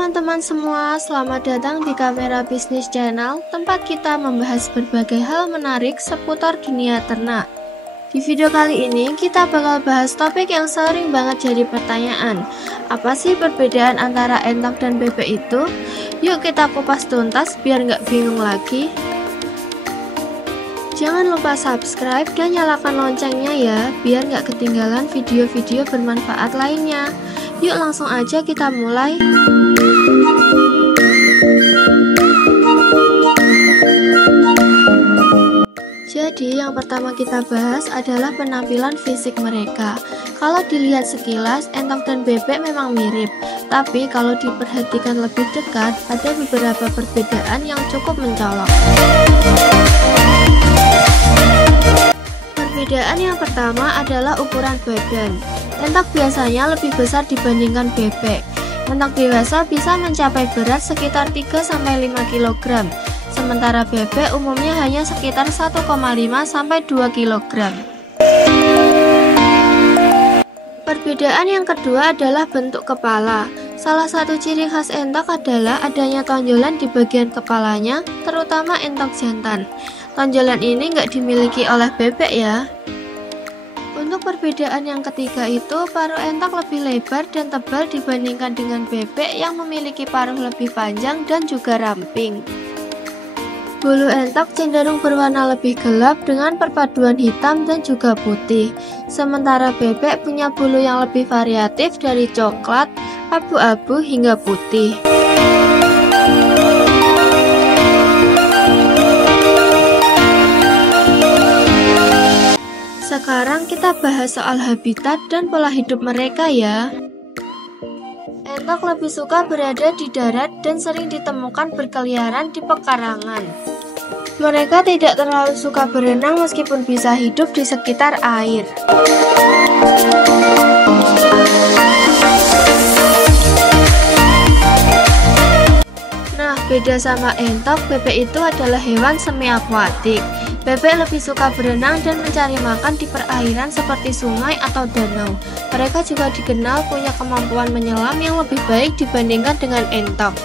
teman-teman semua, selamat datang di Kamera Bisnis Channel, tempat kita membahas berbagai hal menarik seputar dunia ternak. Di video kali ini, kita bakal bahas topik yang sering banget jadi pertanyaan. Apa sih perbedaan antara entok dan bebek itu? Yuk kita kupas tuntas biar nggak bingung lagi. Jangan lupa subscribe dan nyalakan loncengnya ya, biar nggak ketinggalan video-video bermanfaat lainnya. Yuk langsung aja kita mulai. Jadi yang pertama kita bahas adalah penampilan fisik mereka. Kalau dilihat sekilas, entok dan bebek memang mirip, tapi kalau diperhatikan lebih dekat, ada beberapa perbedaan yang cukup mencolok. Perbedaan yang pertama adalah ukuran badan. Entok biasanya lebih besar dibandingkan bebek. Entok dewasa bisa mencapai berat sekitar 3-5 kg, sementara bebek umumnya hanya sekitar 1,5-2 kg. Perbedaan yang kedua adalah bentuk kepala. Salah satu ciri khas entok adalah adanya tonjolan di bagian kepalanya, terutama entok jantan. Tonjolan ini nggak dimiliki oleh bebek ya. Untuk perbedaan yang ketiga itu, paruh entok lebih lebar dan tebal dibandingkan dengan bebek yang memiliki paruh lebih panjang dan juga ramping. Bulu entok cenderung berwarna lebih gelap dengan perpaduan hitam dan juga putih. Sementara bebek punya bulu yang lebih variatif dari coklat, abu-abu hingga putih. Sekarang kita bahas soal habitat dan pola hidup mereka ya. Entok lebih suka berada di darat dan sering ditemukan berkeliaran di pekarangan. Mereka tidak terlalu suka berenang meskipun bisa hidup di sekitar air. Nah, beda sama entok, bebek itu adalah hewan semi akuatik. Bebek lebih suka berenang dan mencari makan di perairan seperti sungai atau danau. Mereka juga dikenal punya kemampuan menyelam yang lebih baik dibandingkan dengan entok.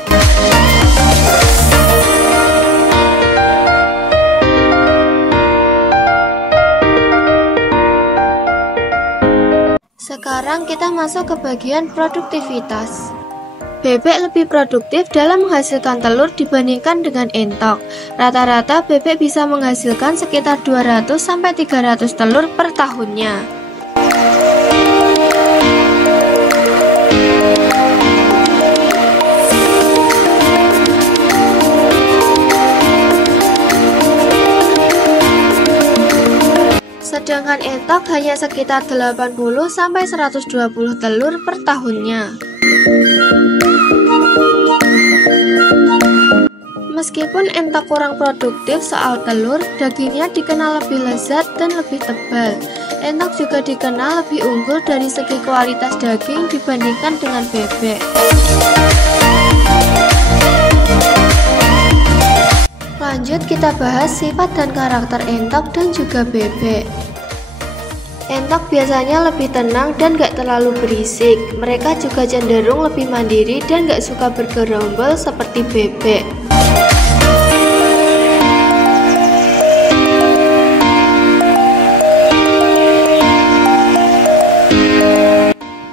Sekarang kita masuk ke bagian produktivitas. Bebek lebih produktif dalam menghasilkan telur dibandingkan dengan entok. Rata-rata bebek bisa menghasilkan sekitar 200-300 telur per tahunnya. Sedangkan entok hanya sekitar 80-120 telur per tahunnya. Meskipun entok kurang produktif soal telur, dagingnya dikenal lebih lezat dan lebih tebal. Entok juga dikenal lebih unggul dari segi kualitas daging dibandingkan dengan bebek. Lanjut kita bahas sifat dan karakter entok dan juga bebek. Entok biasanya lebih tenang dan gak terlalu berisik. Mereka juga cenderung lebih mandiri dan gak suka bergerombol seperti bebek.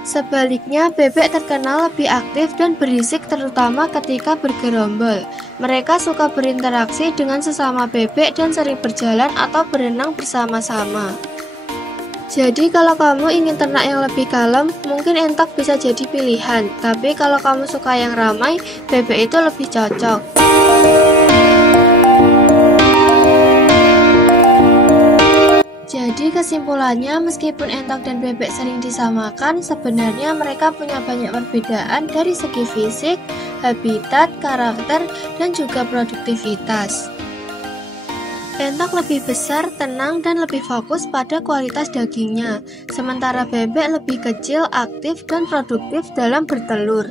Sebaliknya, bebek terkenal lebih aktif dan berisik terutama ketika bergerombol. Mereka suka berinteraksi dengan sesama bebek dan sering berjalan atau berenang bersama-sama. Jadi kalau kamu ingin ternak yang lebih kalem, mungkin entok bisa jadi pilihan. Tapi kalau kamu suka yang ramai, bebek itu lebih cocok. Jadi kesimpulannya, meskipun entok dan bebek sering disamakan, sebenarnya mereka punya banyak perbedaan dari segi fisik, habitat, karakter, dan juga produktivitas. Entok lebih besar, tenang, dan lebih fokus pada kualitas dagingnya, sementara bebek lebih kecil, aktif, dan produktif dalam bertelur.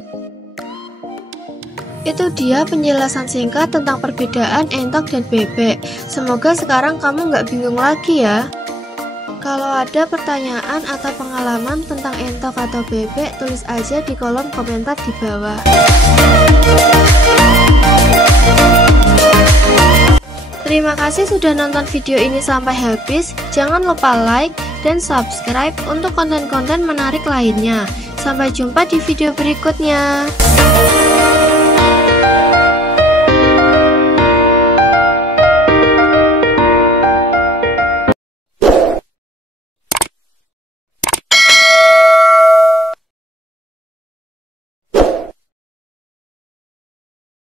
Itu dia penjelasan singkat tentang perbedaan entok dan bebek. Semoga sekarang kamu nggak bingung lagi ya. Kalau ada pertanyaan atau pengalaman tentang entok atau bebek, tulis aja di kolom komentar di bawah. Terima kasih sudah nonton video ini sampai habis. Jangan lupa like dan subscribe untuk konten-konten menarik lainnya. Sampai jumpa di video berikutnya.